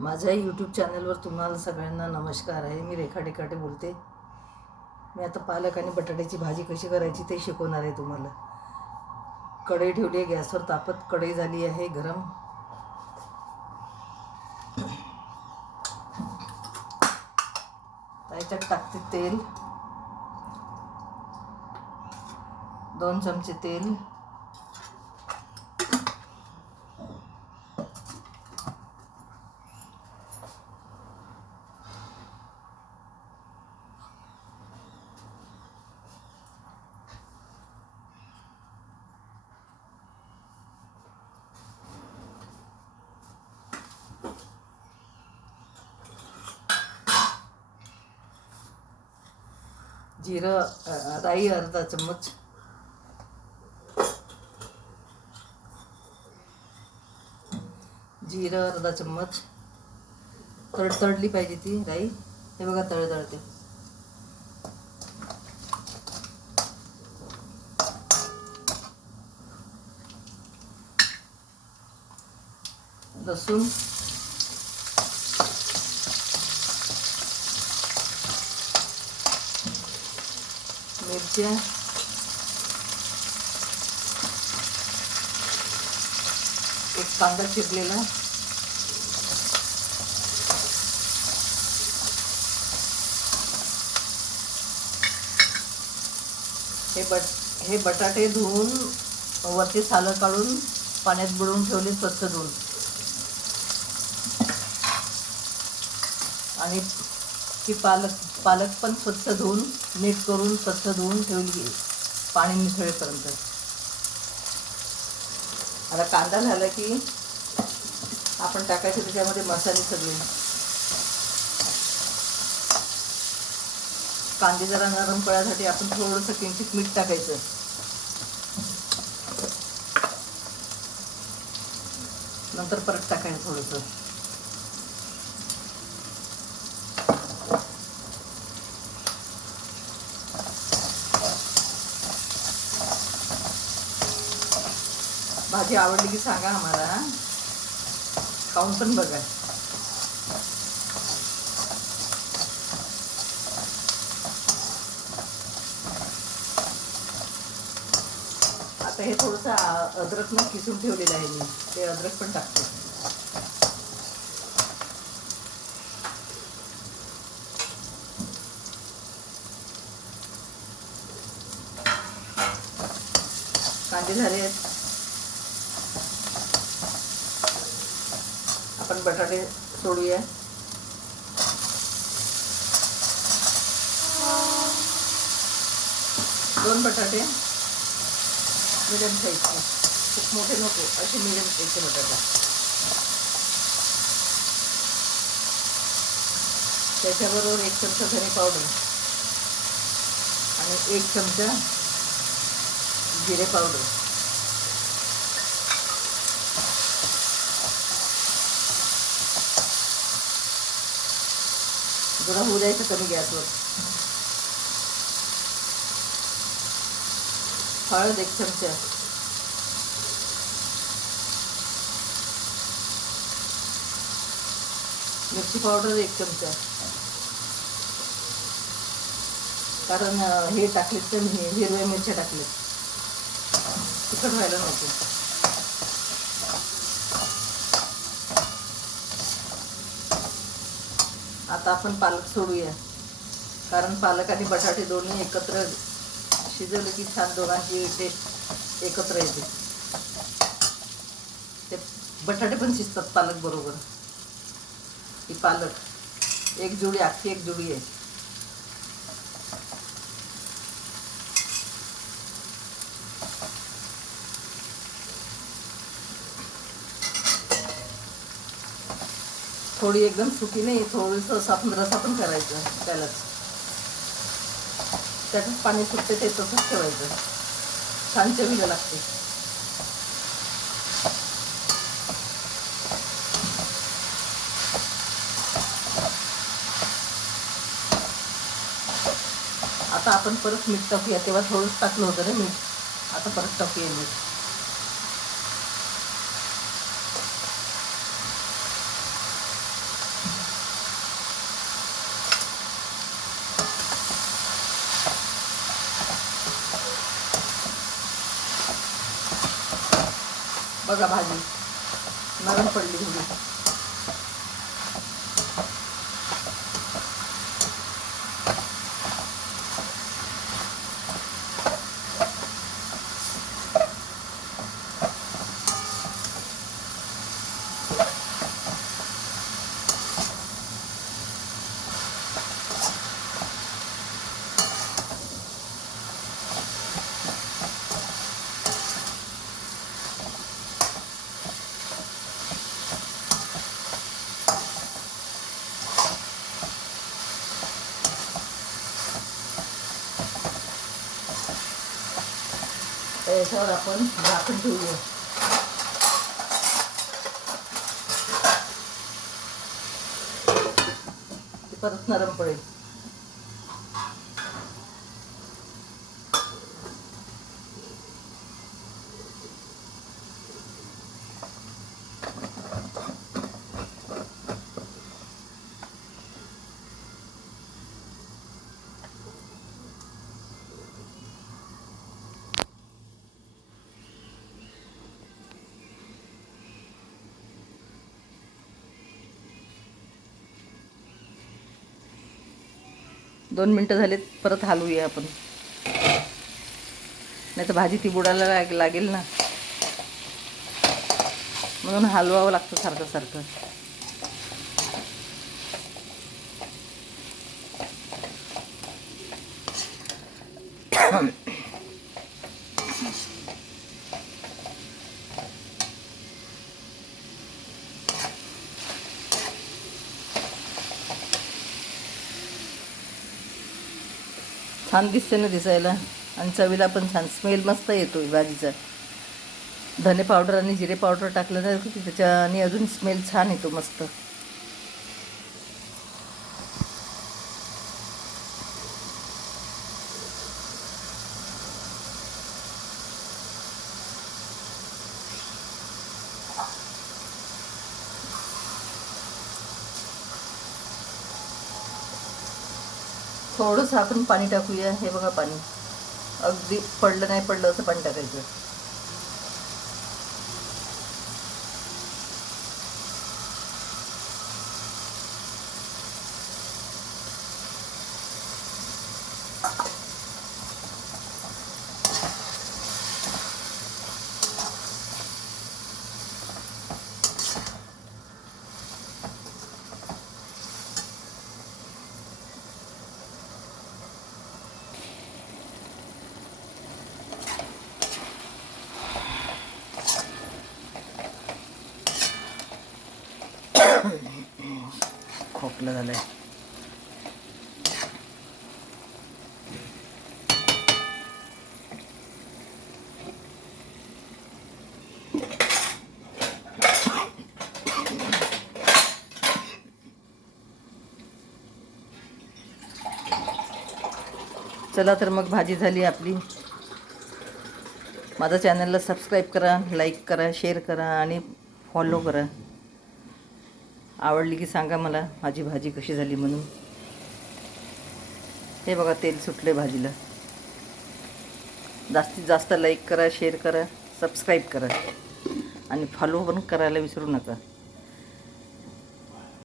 माझ्या यूट्यूब चॅनलवर तुम्हाला सगळ्यांना नमस्कार आहे. मी रेखा डेकाटे बोलते. मी आता पालक आणि बटाट्याची भाजी कशी करायची ते शिकवणार आहे तुम्हाला. कढई ठेवली आहे गॅसवर तापत. कढई झाली आहे गरम. त्याच्यात टाकते तेल, 2 चमचे तेल. जिरं, राई अर्धा चम्मच, जिरं अर्धा चम्मच. तडतडली पाहिजे ती राई. हे बघा तळतळते. लसूण, मिरच्या, एक कांदा चिरलेला, हे बटाटे धुवून वरची सालं काढून पाण्यात बुडवून ठेवले स्वच्छ धुवून. आणि ती पालक पण स्वच्छ धुवून नीट करून स्वच्छ धुवून ठेवली पाणी निथळेपर्यंत. आता कांदा झाला की आपण टाकायचे त्याच्यामध्ये मसाले सगळे. कांदे जरा नरम पडायसाठी आपण थोडंसं किंचित मीठ टाकायचं. नंतर परत टाकायचं थोडंसं. भाजी आवडली की सांगा आम्हाला, खाऊन पण बघा. आता हे थोडंसं अद्रक न किसून ठेवलेलं आहे मी, ते अद्रक पण टाकते. कांदे झाले आहेत. आपण बटाटे सोडूया. दोन बटाटे मिडियम साईजचे, खूप मोठे नको, असे मिडियम साईजचे बटाटा. त्याच्याबरोबर 1 चमचा धने पावडर आणि 1 चमचा जिरे पावडर. जरा होऊ द्यायचं कमी गॅसवर. हळद 1 चमचा, मिरची पावडर 1 चमचा. कारण हे टाकले तर हिरव्या मिरच्या टाकले, तिखट व्हायला नको. आता आपण पालक सोडूया, कारण पालक आणि बटाटे दोन्ही एकत्र शिजवले की छान दोघांची टेस्ट एकत्र येते. ते बटाटे पण शिजतात पालक बरोबर. ही पालक एक जोडी, अख्खी एक जोडी आहे. थोडी एकदम सुकी नाही, थोडंसं सापून रसा पण करायचं त्यालाच. त्यातच पाणी सुटते ते तसंच ठेवायचं. छान चवीला लागते. आता आपण परत मीठ टाकूया. तेव्हा थोडंच टाकलं होतं ना मीठ, आता परत टाकूया मीठ. बघा भाजी नरम पडली थोडी. याच्यावर आपण झाकण ठेवूया. ती परत नरम पडेल. दोन मिनटं झालेत, परत हलवूया आपण, नाही तर भाजी ती बुडायला लागेल ना, म्हणून हलवावं लागतं सारखं सारखं. छान दिसते ना दिसायला, आणि चवीला पण छान, स्मेल मस्त येतो भाजीचा. धने पावडर आणि जिरे पावडर टाकलं ना की त्याच्याने अजून स्मेल छान येतो मस्त. थोडंसं आपण पाणी टाकूया. हे बघा पाणी, अगदी पडलं नाही पडलं असं पाणी टाकायचं. खोकलं झालंय. चला तर मग भाजी झाली आपली. माझ्या चॅनलला सबस्क्राईब करा, लाईक करा, शेअर करा आणि फॉलो करा. आवडली की सांगा मला माझी भाजी कशी झाली म्हणून. हे बघा तेल सुटले भाजीला. जास्तीत जास्त लाईक करा, शेअर करा, सबस्क्राईब करा आणि फॉलो पण करायला विसरू नका.